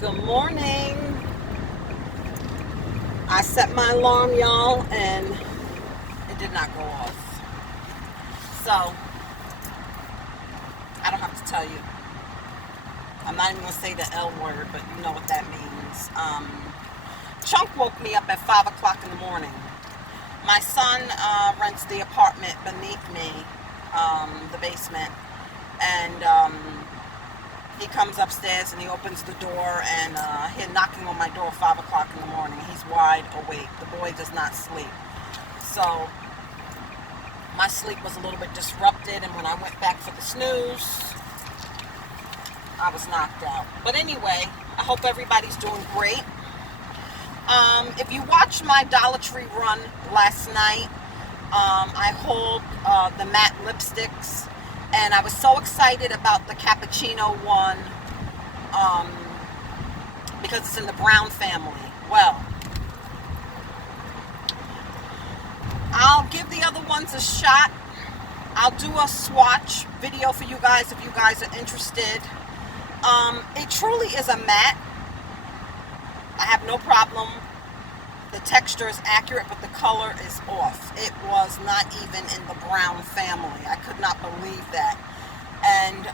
Good morning. I set my alarm, y'all, and it did not go off. So, I don't have to tell you. I'm not even going to say the L word, but you know what that means. Chunk woke me up at 5 o'clock in the morning. My son rents the apartment beneath me, the basement, and he comes upstairs and he opens the door and he's knocking on my door at 5 o'clock in the morning. He's wide awake. The boy does not sleep. So my sleep was a little bit disrupted, and when I went back for the snooze, I was knocked out. But anyway, I hope everybody's doing great. If you watched my Dollar Tree run last night, I hauled the matte lipsticks, and I was so excited about the cappuccino one because it's in the brown family. Well, I'll give the other ones a shot. I'll do a swatch video for you guys if you guys are interested. It truly is a matte. I have no problem. The texture is accurate, but the color is off. It was not even in the brown family. I could not believe that. And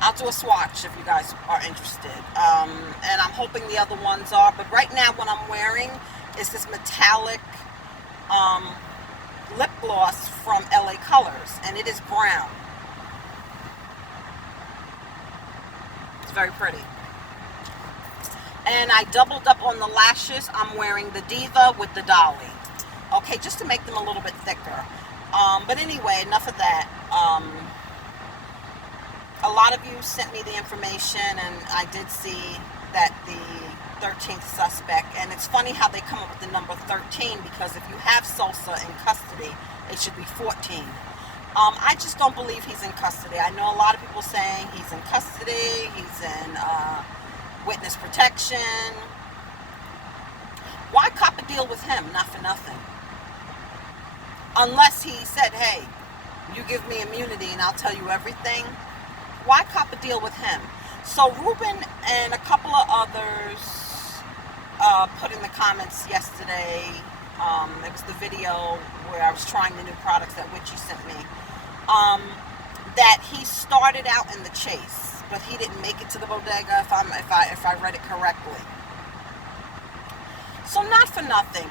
I'll do a swatch if you guys are interested. And I'm hoping the other ones are. But right now what I'm wearing is this metallic lip gloss from LA Colors. And it is brown. It's very pretty. And I doubled up on the lashes. I'm wearing the Diva with the Dolly. Okay, just to make them a little bit thicker. But anyway, enough of that. A lot of you sent me the information, and I did see that the 13th suspect, and it's funny how they come up with the number 13, because if you have Sosa in custody, it should be 14. I just don't believe he's in custody. I know a lot of people saying he's in custody, he's in witness protection. Why cop a deal with him? Not for nothing. Unless he said, hey, you give me immunity and I'll tell you everything. Why cop a deal with him? So Ruben and a couple of others put in the comments yesterday, it was the video where I was trying the new products that Witchy sent me, that he started out in the chase, but he didn't make it to the bodega, if I read it correctly. So not for nothing,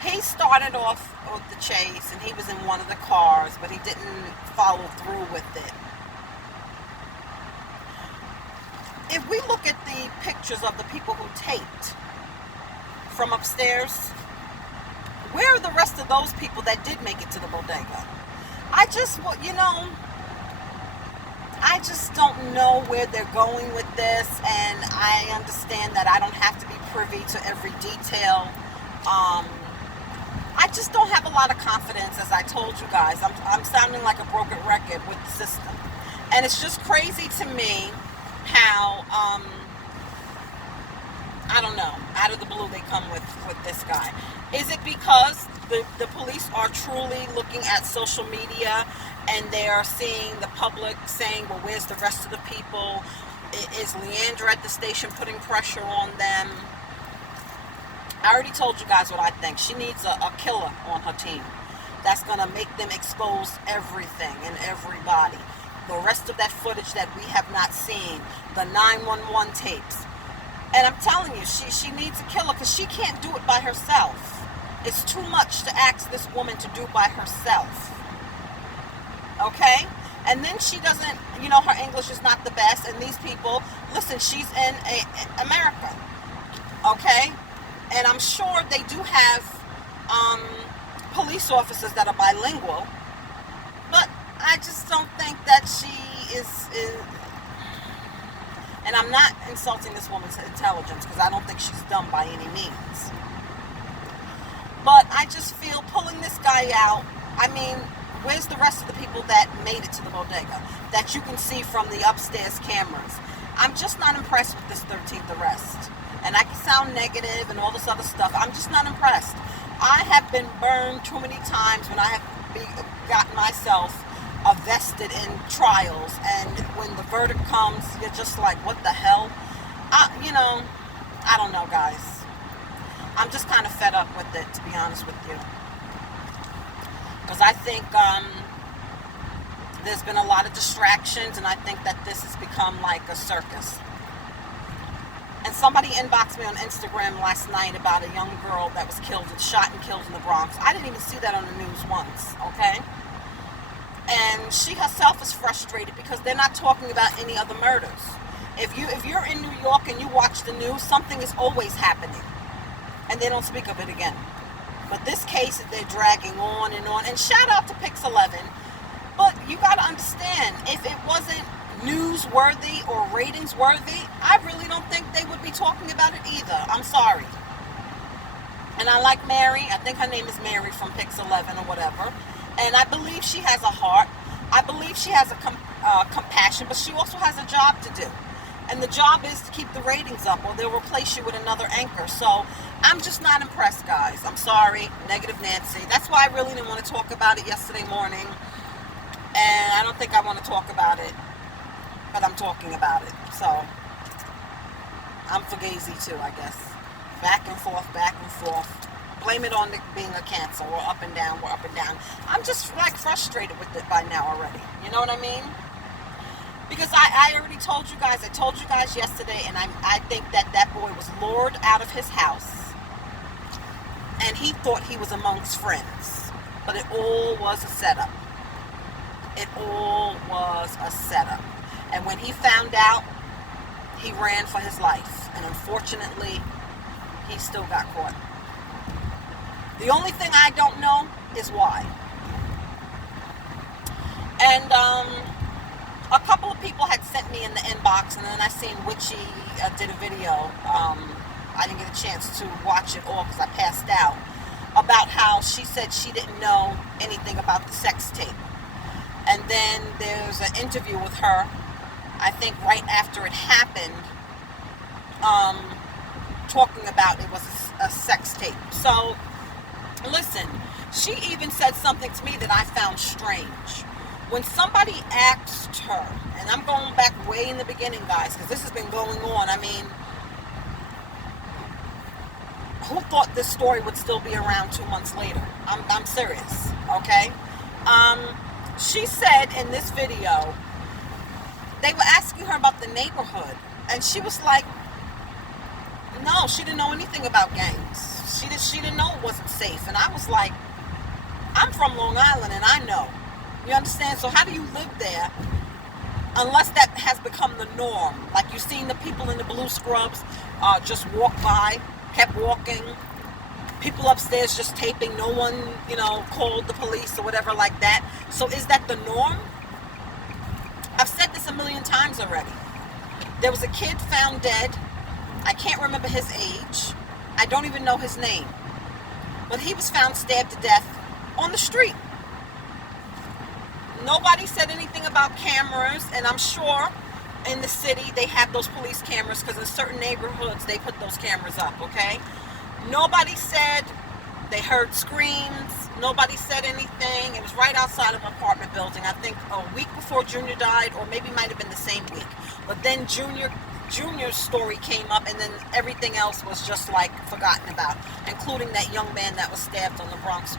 he started off with the chase and he was in one of the cars, but he didn't follow through with it. If we look at the pictures of the people who taped from upstairs, where are the rest of those people that did make it to the bodega? I just don't know where they're going with this, and I understand that I don't have to be privy to every detail. I just don't have a lot of confidence, as I told you guys. I'm sounding like a broken record with the system. And it's just crazy to me how, I don't know, out of the blue they come with this guy. Is it because the police are truly looking at social media and they are seeing the public saying, well, where's the rest of the people? Is Leandra at the station putting pressure on them? I already told you guys what I think. She needs a killer on her team that's going to make them expose everything and everybody. The rest of that footage that we have not seen, the 911 tapes. And I'm telling you, she needs a killer because she can't do it by herself. It's too much to ask this woman to do by herself. Okay? And then she doesn't, her English is not the best. And these people, listen, she's in America. Okay? And I'm sure they do have police officers that are bilingual. But I just don't think that she is, and I'm not insulting this woman's intelligence because I don't think she's dumb by any means. But I just feel pulling this guy out, I mean, where's the rest of the people that made it to the bodega that you can see from the upstairs cameras? I'm just not impressed with this 13th arrest. And I can sound negative and all this other stuff. I'm just not impressed. I have been burned too many times when I have gotten myself are vested in trials, and when the verdict comes, you're just like, what the hell? I don't know, guys. I'm just kind of fed up with it, to be honest with you, because I think there's been a lot of distractions, and I think that this has become like a circus. And somebody inboxed me on Instagram last night about a young girl that was shot and killed in the Bronx. I didn't even see that on the news once, okay? And she herself is frustrated because they're not talking about any other murders. If you're in New York and you watch the news, something is always happening, and they don't speak of it again. But this case, they're dragging on and on. And shout out to Pix 11. But you got to understand, if it wasn't newsworthy or ratings worthy, I really don't think they would be talking about it either. I'm sorry. And I like Mary. I think her name is Mary from Pix 11 or whatever. And I believe she has a heart. I believe she has a compassion, but she also has a job to do. And the job is to keep the ratings up, or they'll replace you with another anchor. So I'm just not impressed, guys. I'm sorry. Negative Nancy. That's why I really didn't want to talk about it yesterday morning. And I don't think I want to talk about it, but I'm talking about it. So I'm fugazi too, I guess. Back and forth, back and forth. Blame it on being a cancel. We're up and down, we're up and down. I'm just like frustrated with it by now already. You know what I mean? Because I already told you guys, I told you guys yesterday, and I think that boy was lured out of his house, and he thought he was amongst friends. But it all was a setup. It all was a setup. And when he found out, he ran for his life. And unfortunately, he still got caught. The only thing I don't know is why. And a couple of people had sent me in the inbox, and then I seen Witchy did a video. I didn't get a chance to watch it all because I passed out. About how she said she didn't know anything about the sex tape. And then there's an interview with her, I think right after it happened, talking about it was a sex tape. So, listen, she even said something to me that I found strange. When somebody asked her, and I'm going back way in the beginning, guys, because this has been going on. I mean, who thought this story would still be around 2 months later? I'm serious, okay? She said in this video, they were asking her about the neighborhood, and she was like, no, she didn't know anything about gangs. She didn't know it wasn't safe. And I was like, I'm from Long Island, and I know. You understand? So how do you live there unless that has become the norm? Like, you've seen the people in the blue scrubs just walk by, kept walking. People upstairs just taping. No one, called the police or whatever like that. So is that the norm? I've said this a million times already. There was a kid found dead. I can't remember his age. I don't even know his name. But he was found stabbed to death on the street. Nobody said anything about cameras, and I'm sure in the city they have those police cameras, because in certain neighborhoods they put those cameras up, okay? Nobody said they heard screams. Nobody said anything. It was right outside of an apartment building, I think a week before Junior died, or maybe might have been the same week. But then Junior's story came up, and then everything else was just like forgotten about, including that young man that was stabbed on the Bronx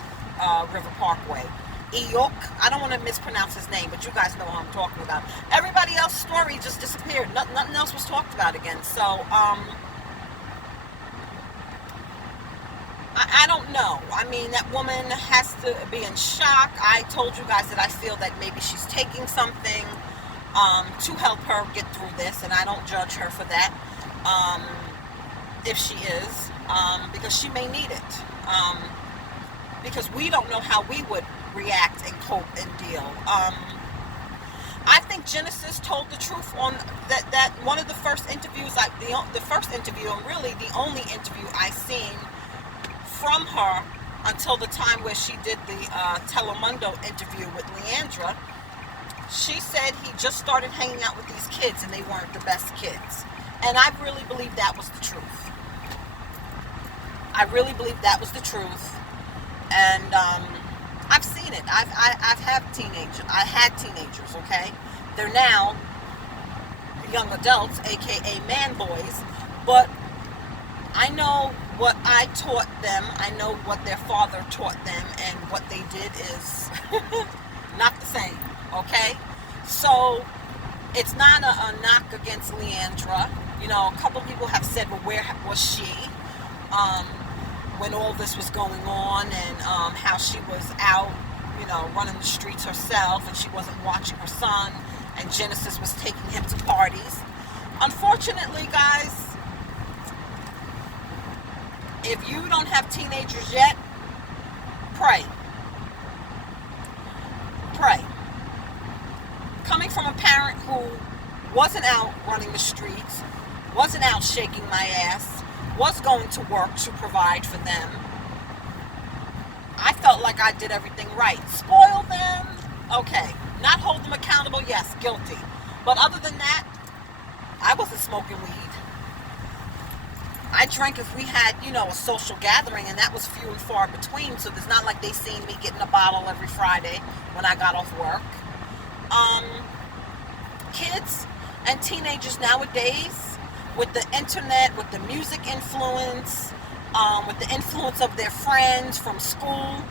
River Parkway. Eok, I don't want to mispronounce his name, but you guys know who I'm talking about. Everybody else's story just disappeared. Nothing else was talked about again. So, I don't know. I mean, that woman has to be in shock. I told you guys that I feel that maybe she's taking something to help her get through this, and I don't judge her for that, if she is, because she may need it, because we don't know how we would react and cope and deal. I think Genesis told the truth on that one of the first interviews, the first interview, and really the only interview I seen from her until the time where she did the Telemundo interview with Leandra. She said he just started hanging out with these kids and they weren't the best kids. And I really believe that was the truth. I really believe that was the truth. And I've seen it. I've had teenagers. I had teenagers. Okay, they're now young adults, aka man boys, but I know what I taught them. I know what their father taught them, and what they did is not the same. Okay, so it's not a knock against Leandra. You know, a couple people have said, well, where was she when all this was going on, and how she was out, you know, running the streets herself, and she wasn't watching her son, and Genesis was taking him to parties. Unfortunately, guys, if you don't have teenagers yet, pray. Pray. Coming from a parent who wasn't out running the streets, wasn't out shaking my ass, was going to work to provide for them, I felt like I did everything right. Spoil them? Okay. Not hold them accountable? Yes, guilty. But other than that, I wasn't smoking weed. I drank if we had, you know, a social gathering, and that was few and far between, so it's not like they seen me getting a bottle every Friday when I got off work. Kids and teenagers nowadays, with the internet, with the music influence, with the influence of their friends from school,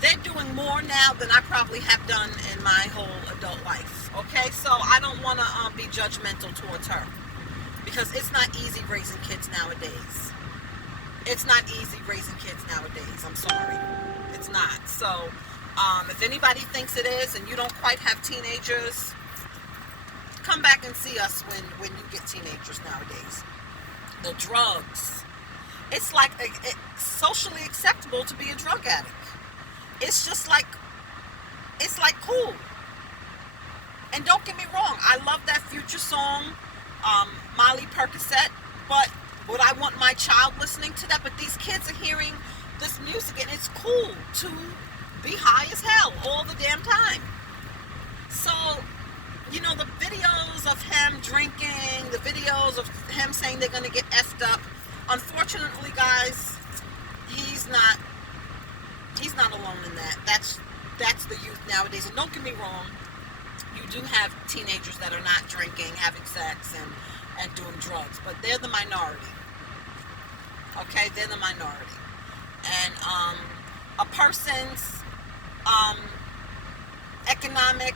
they're doing more now than I probably have done in my whole adult life. Okay, so I don't want to be judgmental towards her, because it's not easy raising kids nowadays. It's not easy raising kids nowadays. I'm sorry, it's not. So if anybody thinks it is, and you don't quite have teenagers, come back and see us when you get teenagers nowadays. The drugs. It's like it's socially acceptable to be a drug addict. It's just like, it's like cool. And don't get me wrong, I love that Future song, Molly Percocet, but would I want my child listening to that? But these kids are hearing this music, and it's cool to be high as hell all the damn time. So, you know, the videos of him drinking, the videos of him saying they're going to get effed up, unfortunately, guys, he's not alone in that. That's the youth nowadays. And don't get me wrong, you do have teenagers that are not drinking, having sex, and doing drugs, but they're the minority. Okay, they're the minority. And a person's economic,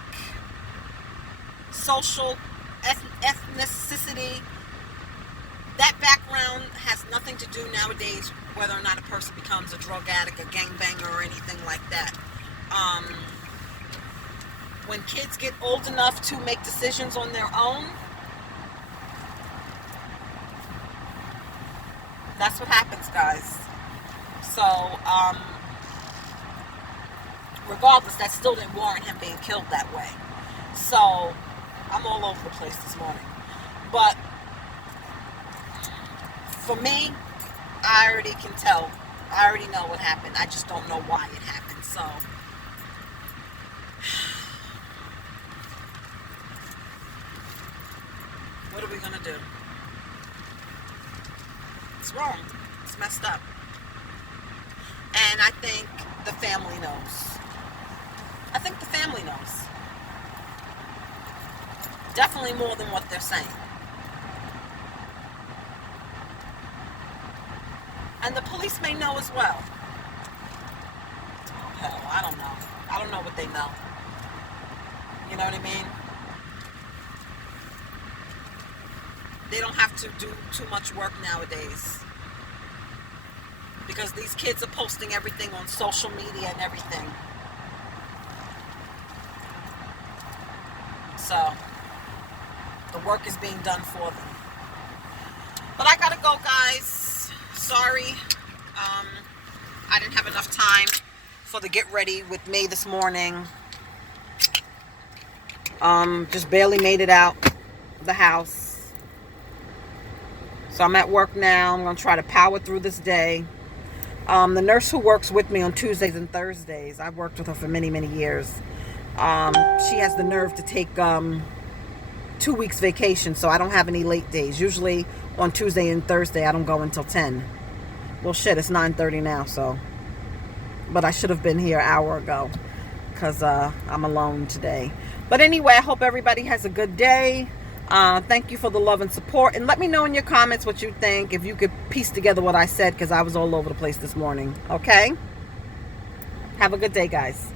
social, ethnicity, that background has nothing to do nowadays whether or not a person becomes a drug addict, a gangbanger, or anything like that. When kids get old enough to make decisions on their own, that's what happens, guys. So, regardless, that still didn't warrant him being killed that way. So, I'm all over the place this morning. But, for me, I already can tell. I already know what happened. I just don't know why it happened. So, what are we going to do? It's wrong. It's messed up. And I think the family knows. I think the family knows. Definitely more than what they're saying. And the police may know as well. Oh, hell, I don't know. I don't know what they know. You know what I mean? They don't have to do too much work nowadays, because these kids are posting everything on social media and everything. So, the work is being done for them. But I gotta go, guys. Sorry, I didn't have enough time for the get ready with me this morning. Just barely made it out the house. So I'm at work now. I'm going to try to power through this day. The nurse who works with me on Tuesdays and Thursdays, I've worked with her for many, many years. She has the nerve to take 2 weeks vacation, so I don't have any late days. Usually on Tuesday and Thursday, I don't go until 10. Well, shit, it's 9:30 now, so. But I should have been here an hour ago because I'm alone today. But anyway, I hope everybody has a good day. Thank you for the love and support. And let me know in your comments what you think, if you could piece together what I said, because I was all over the place this morning. Okay? Have a good day, guys.